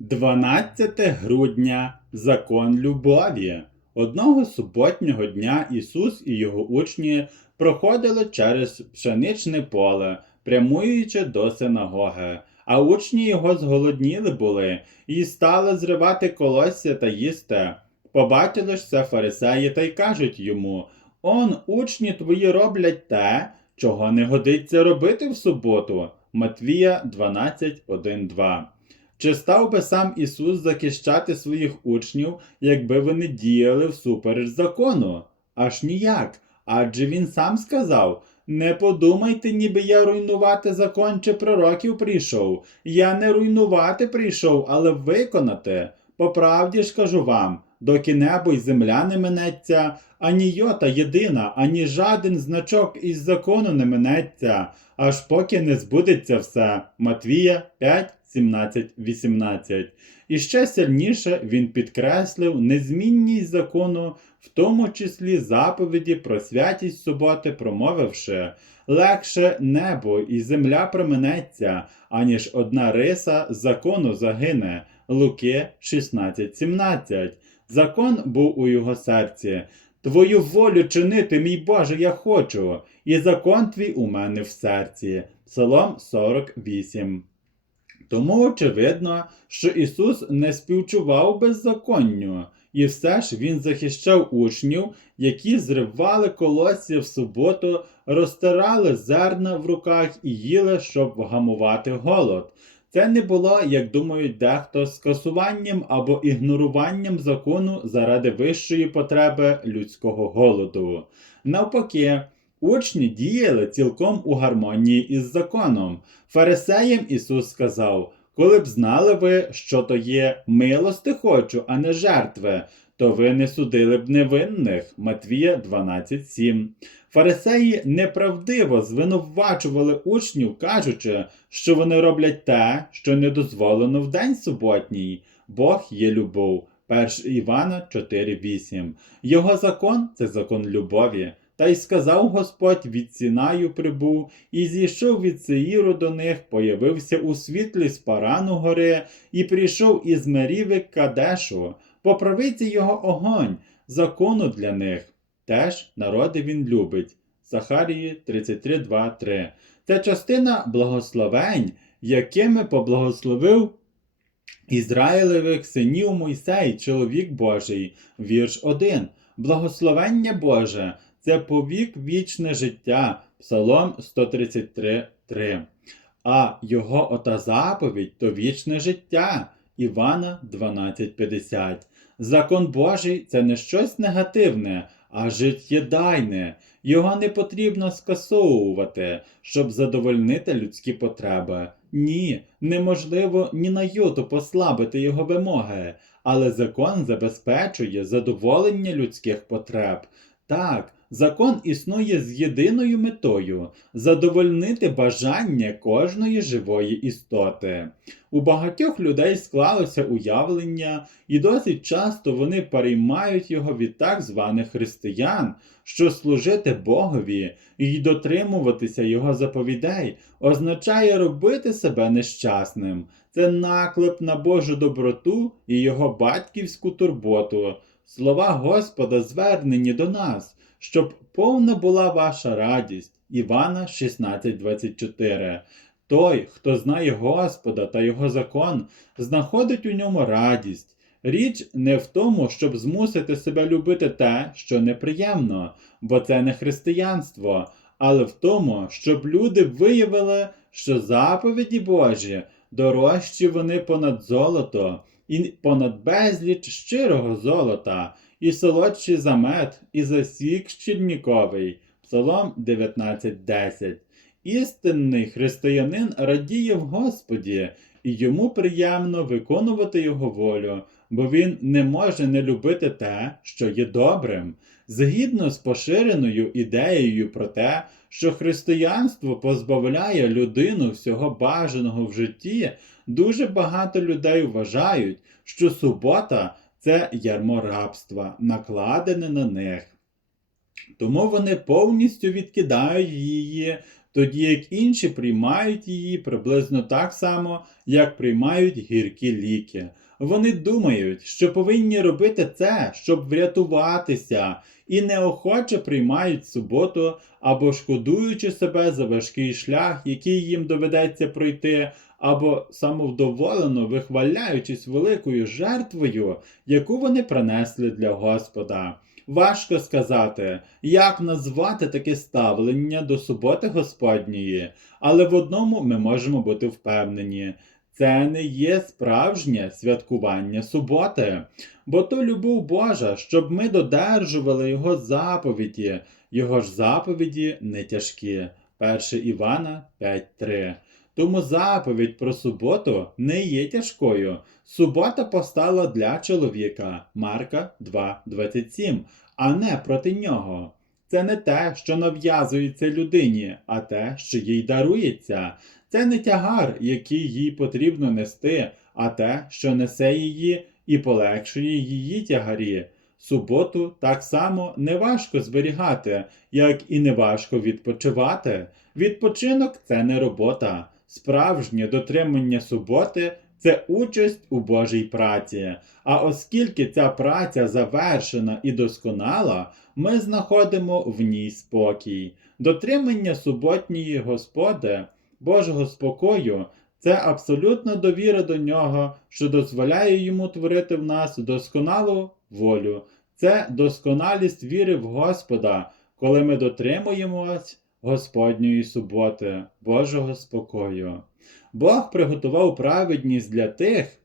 12 грудня закон любові. Одного суботнього дня Ісус і його учні проходили через пшеничне поле, прямуючи до синагоги. А учні його зголодніли були і стали зривати колосся та їсти. Побачили ж це фарисеї та й кажуть йому: Он, учні твої роблять те, чого не годиться робити в суботу. Матвія 12, 1, 2. Чи став би сам Ісус захищати своїх учнів, якби вони діяли всупереч закону? Аж ніяк. Адже він сам сказав: Не подумайте, ніби я руйнувати закон чи пророків прийшов. Я не руйнувати прийшов, але виконати. По правді ж кажу вам, доки небо й земля не минеться, ані йота єдина, ані жаден значок із закону не минеться, аж поки не збудеться все. Матвія 5, 17, 18. І ще сильніше він підкреслив незмінність закону, в тому числі заповіді про святість суботи, промовивши легше небо і земля проминеться, аніж одна риса закону загине. Луки 16.17. Закон був у його серці. Твою волю чинити, мій Боже, я хочу, і закон твій у мене в серці. Псалом 48. Тому очевидно, що Ісус не співчував беззаконню, і все ж Він захищав учнів, які зривали колосся в суботу, розтирали зерна в руках і їли, щоб вгамувати голод. Це не було, як думають дехто, скасуванням або ігноруванням закону заради вищої потреби людського голоду. Навпаки, учні діяли цілком у гармонії із законом. Фарисеям Ісус сказав: коли б знали ви, що то є милости хочу, а не жертви, то ви не судили б невинних. Матвія 12.7. Фарисеї неправдиво звинувачували учнів, кажучи, що вони роблять те, що не дозволено в день суботній. Бог є любов. 1 Івана 4.8. Його закон це закон любові. Та й сказав Господь від Сінаю прибув, і зійшов від Сеїру до них, появився у світлі з Парану гори, і прийшов із Меріви Кадешу, по його огонь, закону для них. Теж народи він любить. Захарії 33.2.3. Це частина благословень, якими поблагословив Ізраїлевих синів Мойсей, чоловік Божий, вірш 1. Благословення Боже це повік вічне життя, Псалом 133.3. А його ота заповідь то вічне життя. Івана 12.50. Закон Божий це не щось негативне, а життєдайне. Його не потрібно скасовувати, щоб задовольнити людські потреби. Ні, неможливо ні на йоту послабити його вимоги, але закон забезпечує задоволення людських потреб. Так, закон існує з єдиною метою задовольнити бажання кожної живої істоти. У багатьох людей склалося уявлення, і досить часто вони переймають його від так званих християн, що служити Богові і дотримуватися Його заповідей означає робити себе нещасним. Це наклеп на Божу доброту і Його батьківську турботу. Слова Господа звернені до нас, щоб повна була ваша радість. Івана 16:24. Той, хто знає Господа та Його закон, знаходить у ньому радість. Річ не в тому, щоб змусити себе любити те, що неприємно, бо це не християнство, але в тому, щоб люди виявили, що заповіді Божі дорожчі вони понад золото, і понад безліч щирого золота, і солодші за мед, і за сік щільніковий. Псалом 19.10. Істинний християнин радіє в Господі, і йому приємно виконувати Його волю, бо він не може не любити те, що є добрим. Згідно з поширеною ідеєю про те, що християнство позбавляє людину всього бажаного в житті, дуже багато людей вважають, що субота це ярмо рабства, накладене на них. Тому вони повністю відкидають її, тоді як інші приймають її приблизно так само, як приймають гіркі ліки. Вони думають, що повинні робити це, щоб врятуватися, і неохоче приймають суботу або шкодуючи себе за важкий шлях, який їм доведеться пройти, або самовдоволено вихваляючись великою жертвою, яку вони принесли для Господа. Важко сказати, як назвати таке ставлення до суботи Господньої, але в одному ми можемо бути впевнені. Це не є справжнє святкування суботи, бо то любов Божа, щоб ми додержували Його заповіді, Його ж заповіді не тяжкі. 1 Івана 5.3. Тому заповідь про суботу не є тяжкою. Субота постала для чоловіка Марка 2.27, а не проти нього. Це не те, що нав'язується людині, а те, що їй дарується. Це не тягар, який їй потрібно нести, а те, що несе її і полегшує її тягарі. Суботу так само не важко зберігати, як і не важко відпочивати. Відпочинок це не робота. Справжнє дотримання суботи це участь у Божій праці. А оскільки ця праця завершена і досконала, ми знаходимо в ній спокій. Дотримання суботньої Господи, Божого спокою це абсолютна довіра до нього, що дозволяє йому творити в нас досконалу волю. Це досконалість віри в Господа, коли ми дотримуємось Господньої суботи, Божого спокою. Бог приготував праведність для тих,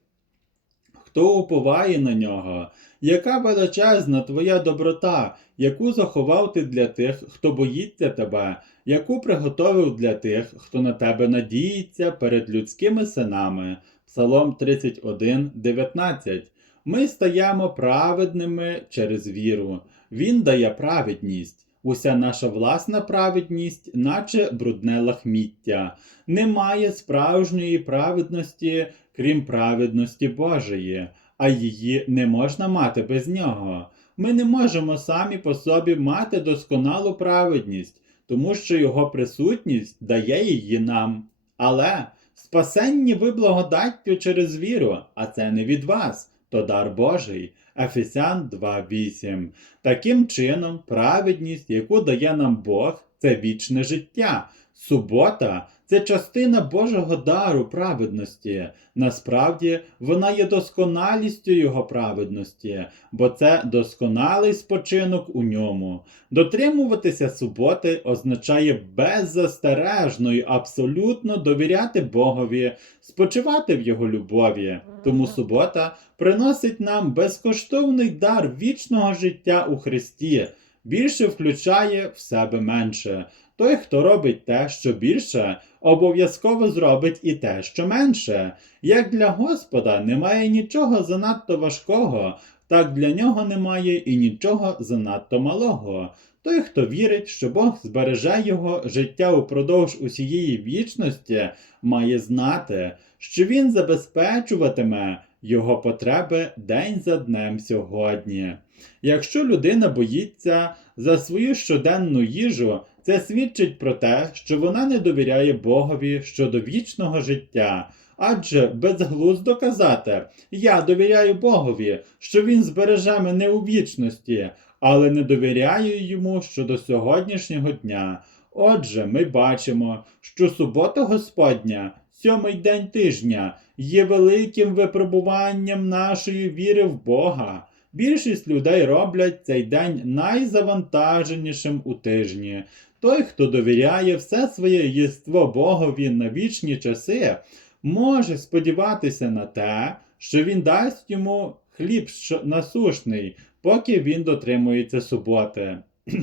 хто уповає на нього. Яка величезна твоя доброта, яку заховав ти для тих, хто боїться тебе, яку приготовив для тих, хто на тебе надіється перед людськими синами. Псалом 31, 19. Ми стаємо праведними через віру. Він дає праведність. Уся наша власна праведність, наче брудне лахміття. Немає справжньої праведності, крім праведності Божої, а її не можна мати без нього. Ми не можемо самі по собі мати досконалу праведність, тому що Його присутність дає її нам. Але спасенні ви благодаттю через віру, а це не від вас, то дар Божий. Ефесян 2.8. Таким чином, праведність, яку дає нам Бог, це вічне життя. Субота це частина Божого дару праведності. Насправді, вона є досконалістю Його праведності, бо це досконалий спочинок у ньому. Дотримуватися суботи означає беззастережно і абсолютно довіряти Богові, спочивати в Його любові. Тому субота приносить нам безкоштовний дар вічного життя у Христі, більше включає в себе менше. Той, хто робить те, що більше, обов'язково зробить і те, що менше. Як для Господа немає нічого занадто важкого, так для нього немає і нічого занадто малого. Той, хто вірить, що Бог збереже його життя упродовж усієї вічності, має знати, що він забезпечуватиме його потреби день за днем сьогодні. Якщо людина боїться за свою щоденну їжу, це свідчить про те, що вона не довіряє Богові щодо вічного життя. Адже безглуздо казати, я довіряю Богові, що Він збереже мене у вічності, але не довіряю йому щодо сьогоднішнього дня. Отже, ми бачимо, що субота Господня, сьомий день тижня, є великим випробуванням нашої віри в Бога. Більшість людей роблять цей день найзавантаженішим у тижні. Той, хто довіряє все своє єство Богові на вічні часи, може сподіватися на те, що він дасть йому хліб насушний, поки він дотримується суботи.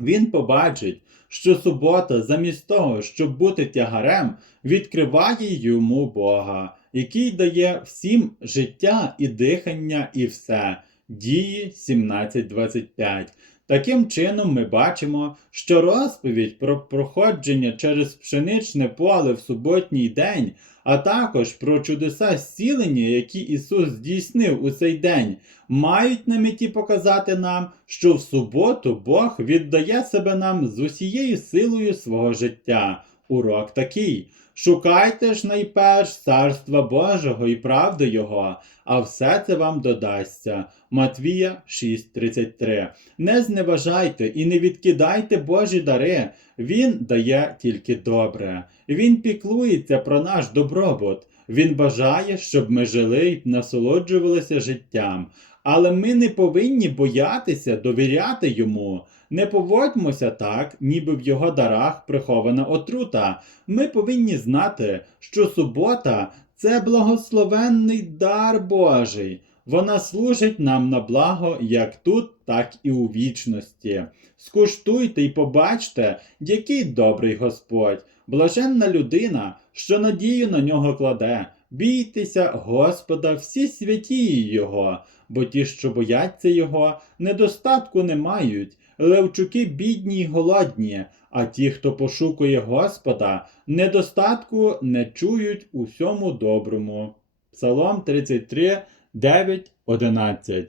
Він побачить, що субота, замість того, щоб бути тягарем, відкриває йому Бога, який дає всім життя і дихання, і все. Дії 17.25. Таким чином, ми бачимо, що розповідь про проходження через пшеничне поле в суботній день, а також про чудеса зцілення, які Ісус здійснив у цей день, мають на меті показати нам, що в суботу Бог віддає себе нам з усією силою свого життя. Урок такий. Шукайте ж найперш царства Божого і правди Його, а все це вам додасться. Матвія 6:33. Не зневажайте і не відкидайте Божі дари. Він дає тільки добре. Він піклується про наш добробут. Він бажає, щоб ми жили і насолоджувалися життям. Але ми не повинні боятися довіряти йому. Не поводьмося так, ніби в його дарах прихована отрута. Ми повинні знати, що субота це благословенний дар Божий. Вона служить нам на благо як тут, так і у вічності. Скуштуйте і побачте, який добрий Господь, блаженна людина, що надію на нього кладе. Бійтеся Господа, всі святії Його, бо ті, що бояться Його, недостатку не мають. Левчуки бідні й голодні, а ті, хто пошукує Господа, недостатку не чують усьому доброму. Псалом 33, 9, 11.